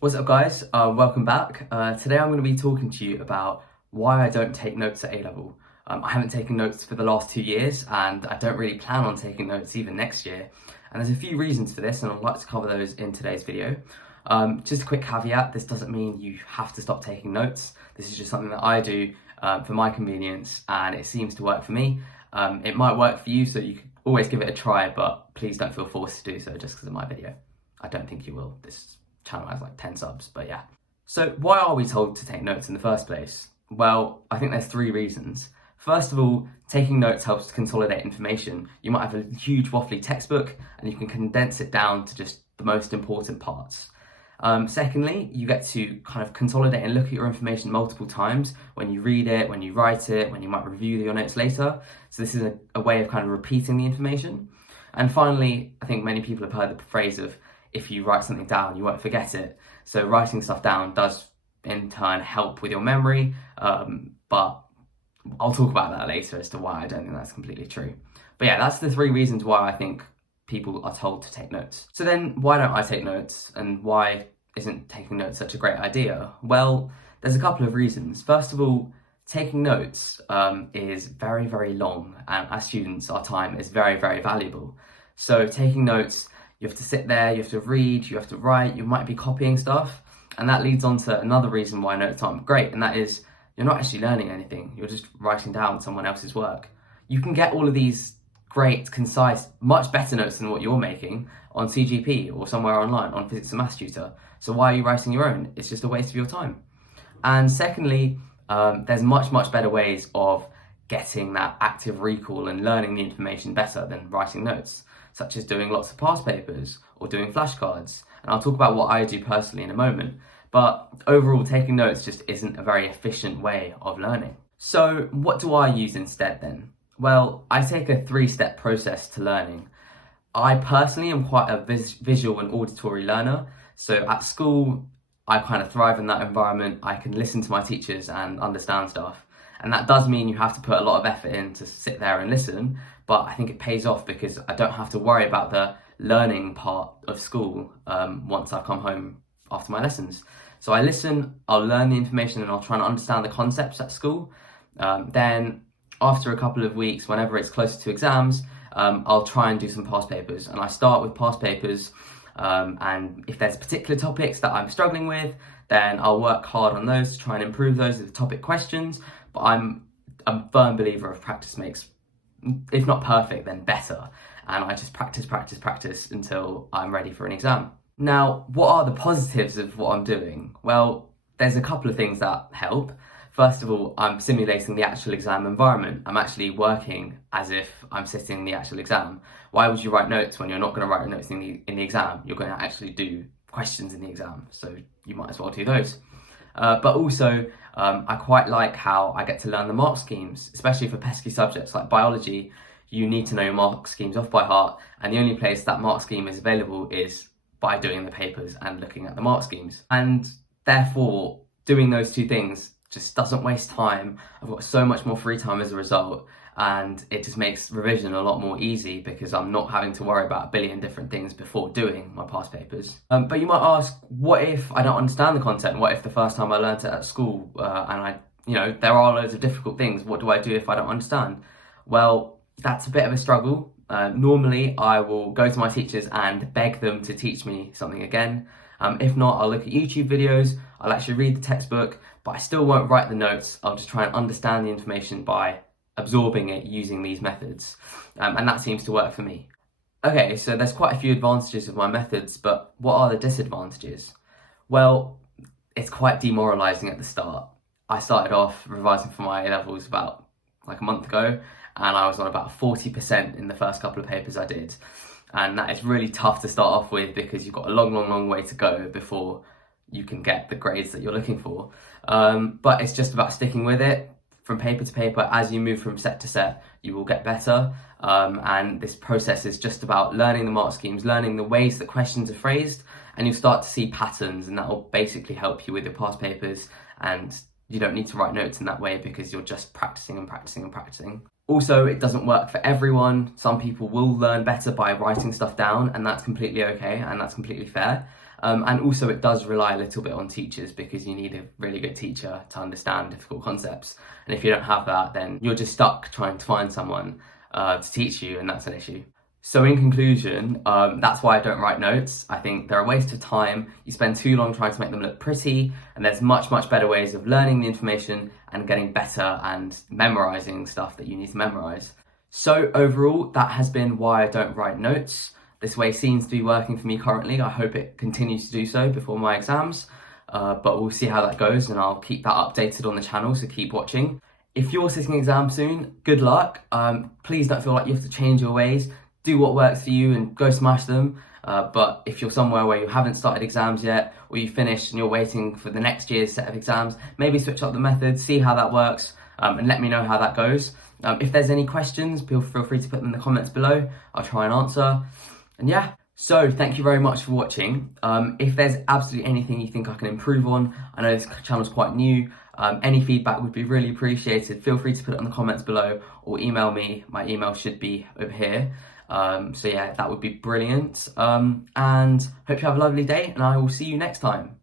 What's up guys, welcome back. Today I'm going to be talking to you about why I don't take notes at A-level. I haven't taken notes for the last 2 years and I don't really plan on taking notes even next year. And there's a few reasons for this and I'd like to cover those in today's video. Just a quick caveat, this doesn't mean you have to stop taking notes. This is just something that I do for my convenience and it seems to work for me. It might work for you, so you can always give it a try, but please don't feel forced to do so just because of my video. I don't think you will. This channel has like 10 subs, but yeah. So why are we told to take notes in the first place? Well, I think there's 3 reasons. First of all, taking notes helps to consolidate information. You might have a huge waffly textbook and you can condense it down to just the most important parts. Secondly, you get to kind of consolidate and look at your information multiple times when you read it, when you write it, when you might review your notes later. So this is a way of kind of repeating the information. And finally, I think many people have heard the phrase of if you write something down, you won't forget it. So writing stuff down does in turn help with your memory, but I'll talk about that later as to why I don't think that's completely true. But yeah, that's the 3 reasons why I think people are told to take notes. So then why don't I take notes, and why isn't taking notes such a great idea? Well, there's a couple of reasons. First of all, taking notes is very, very long, and as students, our time is very, very valuable. So taking notes, you have to sit there, you have to read, you have to write, you might be copying stuff. And that leads on to another reason why notes aren't great, and that is you're not actually learning anything. You're just writing down someone else's work. You can get all of these great, concise, much better notes than what you're making on CGP or somewhere online on Physics and Maths Tutor. So why are you writing your own? It's just a waste of your time. And secondly, there's much, much better ways of getting that active recall and learning the information better than writing notes, such as doing lots of past papers or doing flashcards. And I'll talk about what I do personally in a moment. But overall, taking notes just isn't a very efficient way of learning. So what do I use instead then? Well, I take a 3-step process to learning. I personally am quite a visual and auditory learner. So at school, I kind of thrive in that environment. I can listen to my teachers and understand stuff. And that does mean you have to put a lot of effort in to sit there and listen, but I think it pays off because I don't have to worry about the learning part of school once I've come home after my lessons. So I listen, I'll learn the information and I'll try and understand the concepts at school. Then after a couple of weeks, whenever it's closer to exams, I'll try and do some past papers. And I start with past papers, and if there's particular topics that I'm struggling with, then I'll work hard on those to try and improve those with topic questions. But I'm a firm believer of practice makes, if not perfect, then better. And I just practice until I'm ready for an exam. Now, what are the positives of what I'm doing? Well, there's a couple of things that help. First of all, I'm simulating the actual exam environment. I'm actually working as if I'm sitting in the actual exam. Why would you write notes when you're not going to write notes in the exam? You're going to actually do questions in the exam, so you might as well do those. But also, I quite like how I get to learn the mark schemes, especially for pesky subjects like biology. You need to know your mark schemes off by heart, and the only place that mark scheme is available is by doing the papers and looking at the mark schemes. And therefore, doing those 2 things just doesn't waste time. I've got so much more free time as a result, and it just makes revision a lot more easy because I'm not having to worry about a billion different things before doing my past papers. But you might ask, what if I don't understand the content? What if the first time I learnt it at school and there are loads of difficult things, what do I do if I don't understand? Well, that's a bit of a struggle. Normally I will go to my teachers and beg them to teach me something again. If not, I'll look at YouTube videos, I'll actually read the textbook, but I still won't write the notes. I'll just try and understand the information by absorbing it using these methods. And that seems to work for me. Okay, so there's quite a few advantages of my methods, but what are the disadvantages? Well, it's quite demoralising at the start. I started off revising for my A-levels about like a month ago, and I was on about 40% in the first couple of papers I did. And that is really tough to start off with because you've got a long way to go before you can get the grades that you're looking for. But it's just about sticking with it from paper to paper. As you move from set to set, you will get better. And this process is just about learning the mark schemes, learning the ways that questions are phrased, and you'll start to see patterns, and that will basically help you with your past papers. And you don't need to write notes in that way because you're just practicing. Also, it doesn't work for everyone. Some people will learn better by writing stuff down, and that's completely okay and that's completely fair. And also it does rely a little bit on teachers, because you need a really good teacher to understand difficult concepts. And if you don't have that, then you're just stuck trying to find someone to teach you, and that's an issue. So in conclusion, that's why I don't write notes. I think they're a waste of time. You spend too long trying to make them look pretty, and there's much, much better ways of learning the information and getting better and memorizing stuff that you need to memorize. So overall, that has been why I don't write notes. This way seems to be working for me currently. I hope it continues to do so before my exams, but we'll see how that goes, and I'll keep that updated on the channel, so keep watching. If you're sitting an exam soon, good luck. Please don't feel like you have to change your ways. Do what works for you and go smash them. But if you're somewhere where you haven't started exams yet, or you finished and you're waiting for the next year's set of exams, maybe switch up the method, see how that works, and let me know how that goes. If there's any questions, feel free to put them in the comments below. I'll try and answer. And yeah, so thank you very much for watching. If there's absolutely anything you think I can improve on, I know this channel's quite new, any feedback would be really appreciated. Feel free to put it in the comments below or email me. My email should be over here. So yeah, that would be brilliant. And hope you have a lovely day, and I will see you next time.